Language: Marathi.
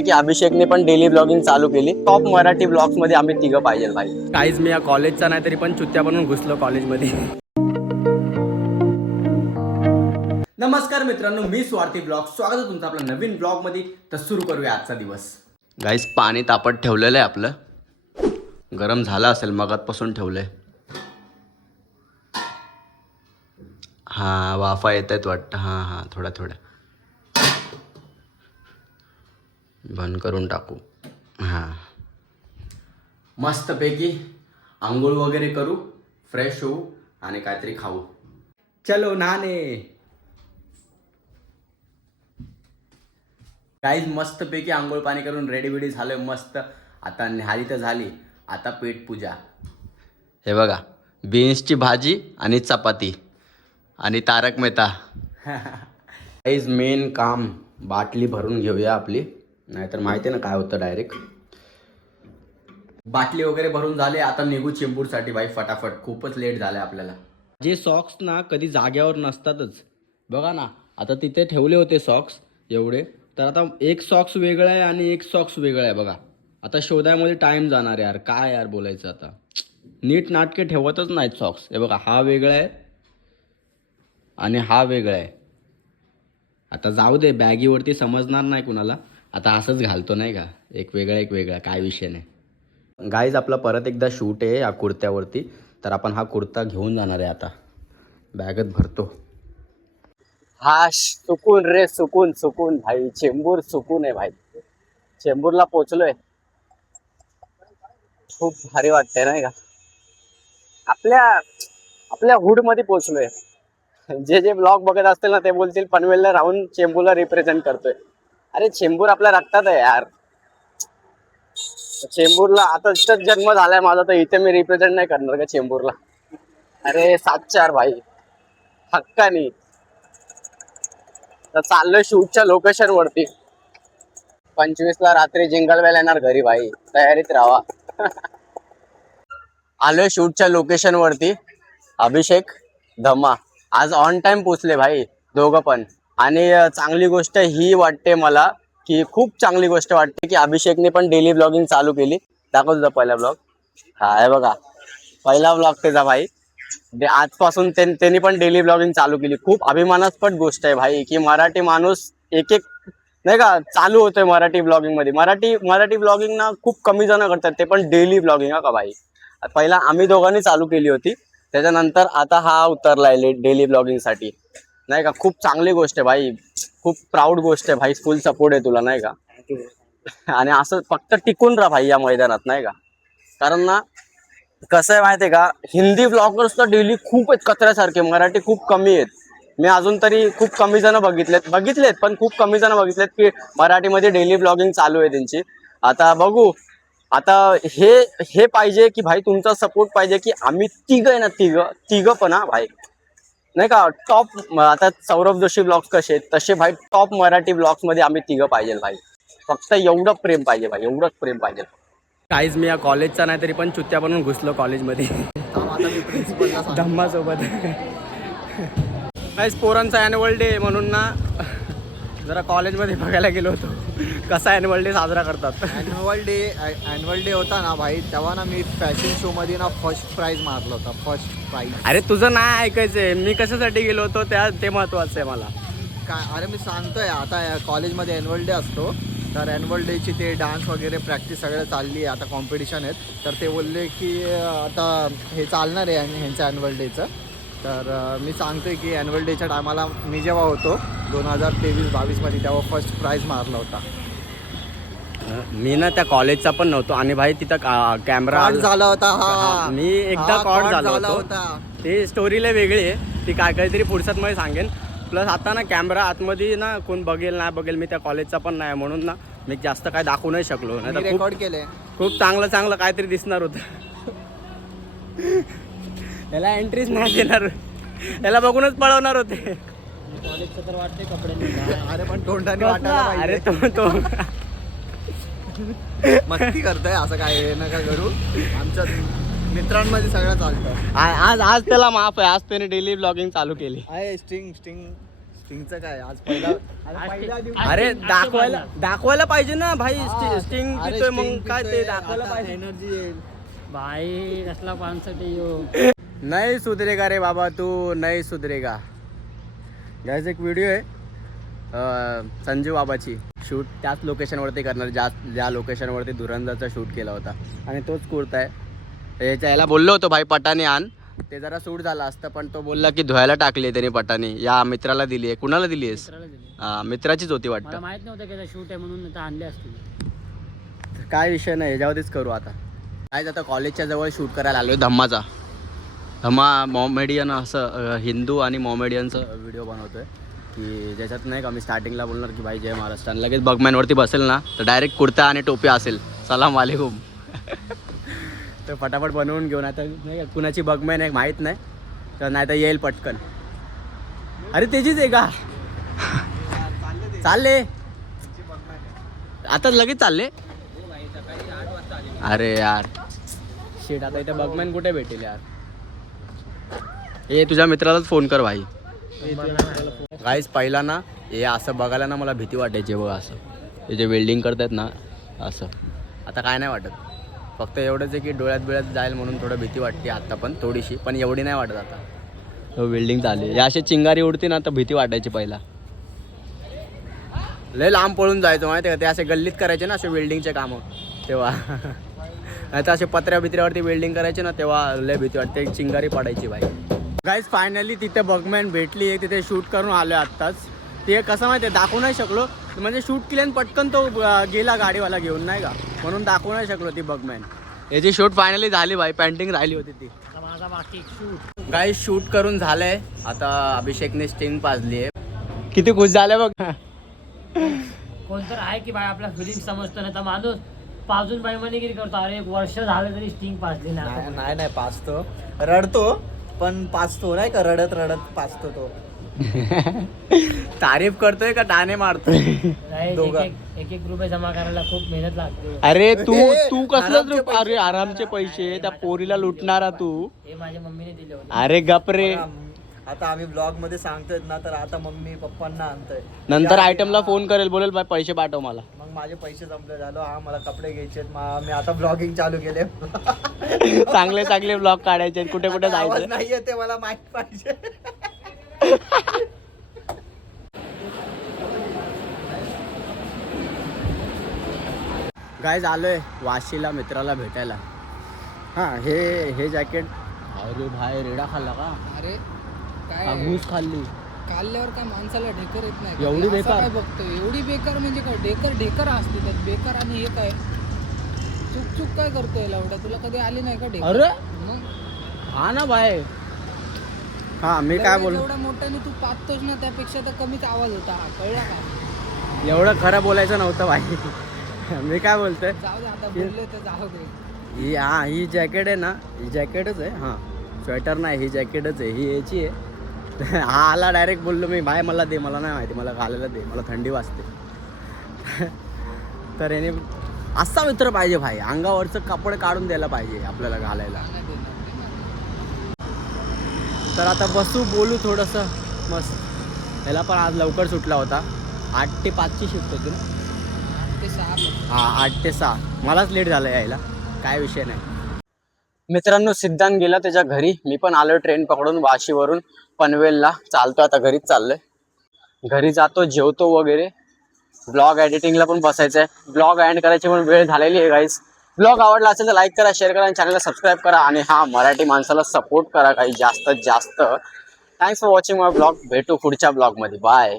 की अभिषेकने पण डेली ब्लॉगिंग चालू केली. टॉप मराठी ब्लॉग्समध्ये आम्ही तिघं पाहिजे भाई. काहीच मी या कॉलेजचा नाही तरी पण चुत्त्या बनून घुसलो कॉलेजमध्ये नमस्कार मित्रांनो मी स्वार्थी ब्लॉग स्वागत आहे तुमचं आपल्या नवीन ब्लॉगमध्ये. तर सुरू करूया आजचा दिवस. गाईस पाणी तापत ठेवलेलं आहे आपलं. गरम झालं असेल मगातपासून ठेवलंय. हां वाफा येत आहेत वाटतं. हां हां थोड्या थोड्या. बंद करून टाकू. हां. मस्तपैकी आंघोळ वगैरे करू फ्रेश होऊ आणि काहीतरी खाऊ. चलो नाने. काहीच मस्तपैकी आंघोळ पाणी करून रेडी बिडी झालोय मस्त. आता निहारी तर झाली. आता पेट पूजा. हे बघा बीन्सची भाजी आणि चपाती आणि तारक मेहता. काहीच मेन काम बाटली भरून घेऊया आपली. नाहीतर माहिती ना काय होतं डायरेक्ट बाटली वगैरे भरून झाले आता निघू चेंबूरसाठी बाई फटाफट. खूपच लेट झालंय आपल्याला. जे सॉक्स ना कधी जाग्यावर नसतातच. बघा ना आता तिथे ठेवले होते सॉक्स एवढे. तर आता एक सॉक्स वेगळा आहे आणि एक सॉक्स वेगळा आहे बघा. आता शोधायमध्ये टाइम जाणार यार. काय यार बोलायचं आता? नीट नाटके ठेवतच नाहीत सॉक्स हे बघा हा वेगळा आहे आणि हा वेगळा आहे. आता जाऊ दे बॅगीवरती समजणार नाही कुणाला. आता असंच घालतो नाही का? एक वेगळा एक वेगळा काय विषय नाही. गाईज आपला परत एकदा शूट आहे या कुर्त्यावरती. तर आपण हा कुर्ता घेऊन जाणार आहे आता. बॅगत भरतो. हा सुकून रे सुकून सुकून भाई चेंबूर सुकून आहे भाई. चेंबूरला पोचलोय. खूप भारी वाटतंय नाही का? आपल्या आपल्या हुडमध्ये पोचलोय. जे जे ब्लॉग बघत असतील ना ते बोलतील पनवेलला राहून चेंबूरला रिप्रेझेंट करतोय. अरे चेंबूर आपल्या रक्तात आहे यार. चेंबूरला आता इथंच जन्म झालाय माझा तर इथे मी रिप्रेझेंट नाही करणार का चेंबूरला? अरे सात चार भाई. हक्कानी तर चाललोय शूटच्या लोकेशन वरती. पंचवीस ला रात्री जिंगल वेल येणार घरी भाई. तयारीत राहा. आलोय शूटच्या लोकेशन वरती. अभिषेक धम्मा. आज ऑन टाइम पोचले भाई दोघं पण. आणि चांगली गोष्ट ही वाटते मला की खूप चांगली गोष्ट वाटते की अभिषेकने पण डेली ब्लॉगिंग चालू केली. दाखव तुझा पहिला ब्लॉग हा हे बघा. पहिला ब्लॉग त्याचा भाई. आजपासून त्यांनी पण डेली ब्लॉगिंग चालू केली. खूप अभिमानास्पद गोष्ट आहे भाई की मराठी माणूस एक एक नाही का चालू होतोय मराठी ब्लॉगिंगमध्ये. मराठी मराठी ब्लॉगिंग ना खूप कमी जण करतात ते पण डेली ब्लॉगिंग हा का भाई? पहिला आम्ही दोघांनी चालू केली होती. त्याच्यानंतर आता हा उतरलाय डेली ब्लॉगिंगसाठी नाही का? खूप चांगली गोष्ट आहे भाई. खूप प्राऊड गोष्ट आहे भाई. फुल सपोर्ट आहे तुला नाही का? आणि असं फक्त टिकून राहा भाई या मैदानात नाही का? कारण ना कसं आहे माहिती आहे का? हिंदी ब्लॉगर्स तर डेली खूप आहेत कचऱ्यासारखे. मराठी खूप कमी आहेत. मी अजून तरी खूप कमी जण बघितलेत. बघितलेत पण खूप कमी जण बघितलेत की मराठीमध्ये डेली ब्लॉगिंग चालू आहे त्यांची. आता बघू. आता हे हे पाहिजे की भाई तुमचा सपोर्ट पाहिजे की आम्ही तिघ आहे ना तिघ तिघ पण हा भाई. नाही का टॉप आता सौरभ जोशी ब्लॉग कसे आहेत? तसे भाई टॉप मराठी ब्लॉग्समध्ये आम्ही तिघं पाहिजे भाई. फक्त एवढं प्रेम पाहिजे भाई एवढंच प्रेम पाहिजे. काहीच मी या कॉलेजचा नाही तरी पण चुत्त्या बनून घुसलो कॉलेजमध्ये धम्मासोबत. काहीच पोरांचा अॅन्युअल डे म्हणून ना. जरा कॉलेजमध्ये बघायला गेलो होतो. कसा ॲन्युअल डे साजरा करतात. ॲन्युअल डे ॲन्युअल डे होता ना भाई तेव्हा ना मी फॅशन शो मध्ये ना फर्स्ट प्राइज मारला होता फर्स्ट प्राइज अरे तुझं नाही ऐकायचंय. मी कशासाठी गेलो होतो त्या ते महत्वाचं आहे मला. काय अरे मी सांगतोय आता कॉलेजमध्ये ॲन्युअल डे असतो. तर ॲन्युअल डेची ते डान्स वगैरे प्रॅक्टिस सगळं चालली आहे आता कॉम्पिटिशन आहेत. तर ते बोलले की आता हे चालणार आहे ह्यांचं ॲन्युअल डेचं तर मी सांगतोय की ॲन्युअल डेच्या टायमाला मी जेव्हा होतो दोन हजार तेवीस बावीसमध्ये तेव्हा फर्स्ट प्राइज मारला होता. मी ना त्या कॉलेजचा पण नव्हतो आणि भाई तिथं कॅमेरा झाला होता हा. मी एकदा caught झालो होतो. ते स्टोरीला वेगळी आहे. ती काय काहीतरी पुढच्यात मध्ये सांगेन. प्लस आता ना कॅमेरा आतमध्ये ना कोण बघेल नाही बघेल मी त्या कॉलेजचा पण नाही म्हणून ना मी जास्त काय दाखवू नाही शकलो. नाही तर खूप रेकॉर्ड केले खूप चांगलं चांगलं काहीतरी दिसणार होतं. याला एंट्रीच नाही देणार. याला बघूनच पळवणार होते. कॉलेजचं तर वाटते कपडे अरे पण तोंडाने? वाटायला अरे तो तो मस्ती करतोय असं काय हे नका करू. आमच्या मित्रांमध्ये सगळं चालतं. आज आज त्याला माफ आहे. आज त्याने डेली ब्लॉगिंग चालू केली. आहे स्टिंग स्टिंग स्टिंगचं काय? आज पहिला अरे दाखवायला दाखवायला पाहिजे ना भाई. स्टिंग मग काय ते दाखवायला पाहिजे. एनर्जी येईल. भाई कसला कॉन्सर्ट येऊ नाही सुधरेगा रे बाबा तू नाही सुधरेगा। गाईज एक व्हिडिओ आहे अं, संजू बाबाची. शूट त्याच लोकेशनवरती करणार ज्या ज्या लोकेशनवरती धुरंदरचा शूट केला होता. आणि तोच कुर्ता आहे. याच्या याला बोललो होतो भाई पटाने आण. ते जरा सूट झाला असतं पण तो बोलला की धुवायला टाकली आहे त्याने पटाने. या मित्राला दिली आहे. कुणाला दिली आहेस? हा, मित्राचीच होती वाटतं. माहीत नव्हतं की शूट आहे म्हणून आणले असतील. काय विषय नाही याच्यावरतीच करू आता. काय आता कॉलेजच्या जवळ शूट करायला आलोय धम्माचा. मा मॉमेडियन असं हिंदू आणि मॉमेडियनचं व्हिडिओ बनवतोय. की ज्याच्यात नाही का मी स्टार्टिंगला बोलणार की भाई जय महाराष्ट्र. आणि लगेच बगमॅनवरती बसेल ना तर डायरेक्ट कुर्ता आणि टोपी असेल. सलाम वालेकुम. तर फटाफट बनवून घेऊन आता नाही का कुणाची बगमॅन आहे माहीत नाही तर नाही तर येईल पटकन. अरे त्याचीच आहे का? चालले. आता लगेच चालले? अरे यार. शेट आता इथे बगमॅन कुठे भेटेल यार? ए तुझ्या मित्रालाच फोन कर भाई. काहीच पहिला ना हे असं बघायला ना मला भीती वाटायची बघा असं. हे जे वेल्डिंग करतात ना असं. आता काय नाही वाटत. फक्त एवढंच आहे की डोळ्यात बिळ्यात जाईल म्हणून थोडं भीती वाटते आत्ता पण थोडीशी पण एवढी नाही वाटत आता. हो वेल्डिंग चालली या अशी चिंगारी उडते ना तर भीती वाटायची पहिला. लय लांब पळून जायचं माहिती आहे का? ते असे गल्लीत करायचे ना असे वेल्डिंगचे कामं. तेव्हा. नाही तर असे पत्र्या बित्र्यावरती वेल्डिंग करायचे ना तेव्हा लय भीती वाटते. चिंगारी पडायची बाई गाईज फायनली तिथे बगमॅन भेटली आहे तिथे शूट करून आलो आत्ताच. ते कसं माहिती आहे दाखवू नाही शकलो. म्हणजे शूट केल्याने पटकन तो गेला गाडीवाला घेऊन नाही का? म्हणून दाखवू नाही शकलो ती बगमॅन याची शूट फायनली झाली भाई पेंटिंग राहिली होती ती. माझा बाकी शूट करून झालंय. आता अभिषेकने स्टिंग पाजली आहे. किती खुश झाले बघ. कोणतर आहे की बाय आपल्या फिलिंग समजतो ना तर माणूस पाजून बाई मनीगिरी करतो. अरे एक वर्ष झालं तरी स्टिंग पाजली नाही. नाही नाही पाचतो रडतो. पण पाचतो नाही का? रडत रडत पाचतो तो. तारीफ करतोय का टाणे मारतोय? एक दोघं. एक- रुपये जमा करायला खूप मेहनत लागते. अरे तू तू कसलं आरामचे अरे आरामचे पैसे त्या पोरीला लुटणारा तू. हे माझ्या मम्मीने दिले होते. अरे गपरे आता आम्ही ब्लॉगमध्ये सांगतोय ना तर आता मम्मी पप्पांना आणतोय. नंतर आयटमला फोन करेल बोलेल बाय पैसे पाठव मला. माझे पैसे संपले झालो. हा मला कपडे घ्यायचे मी आता ब्लॉगिंग चालू केले. चांगले चांगले ब्लॉग काढायचे कुठे कुठे जायचं? नाही येते मला माहीत पाहिजे. गाय आलोय वाशीला मित्राला भेटायला. हा हे हे जॅकेट अरे भाई रेडा खाल्ला का? अरे घूस खाल्ली. काढल्यावर काय माणसाला ढेकर येत नाही? एवढी असं बेकार? काय बघतो एवढी बेकार म्हणजे काय? ढेकर ढेकर असते त्यात. बेकार आणि हे काय? चुक चुक काय करतोय लावडा तुला कधी आली नाही का ढेकर? अरे! मग? हा ना भाई हा मी काय बोल? एवढ्या मोठ्याने तू पाहतोस ना त्यापेक्षा तर कमीच आवाज होता. हा कळला का? एवढं खरं बोलायचं नव्हतं भाई मी काय बोलतोय? जाऊ दे आता बोलले तर जाऊ दे. ही हा ही जॅकेट आहे ना ही जॅकेटच आहे हां. स्वेटर नाही ही जॅकेटच आहे ही याची आहे. हा आला डायरेक्ट बोललो मी भाई मला दे मला नाही माहिती मला घालायला दे मला थंडी वाजते. तर याने असा मित्र पाहिजे भाई अंगावरचं कपडे काढून द्यायला पाहिजे आपल्याला घालायला. तर आता बसू बोलू थोडंसं मस्त. याला पण आज लवकर सुटला होता. आठ ते पाचची शिफ्ट होती ना? हा आठ ते सहा. मलाच लेट झालं यायला. काय विषय नाही. मित्रांनो सिद्धांत गेला त्याच्या घरी. मी पण आलो ट्रेन पकडून वाशीवरून. पनवेलला. चालतो आता घरीच चाललोय. घरी जातो जेवतो वगैरे. ब्लॉग एडिटिंगला पण बसायचं आहे ब्लॉग एंड करायची पण वेळ झालेली आहे गाईज ब्लॉग आवडला असेल तर लाईक करा शेअर करा आणि चॅनलला सबस्क्राईब करा. आणि हा मराठी माणसाला सपोर्ट करा काही जास्तीत जास्त. Thanks for watching my blog भेटू पुढच्या ब्लॉगमध्ये बाय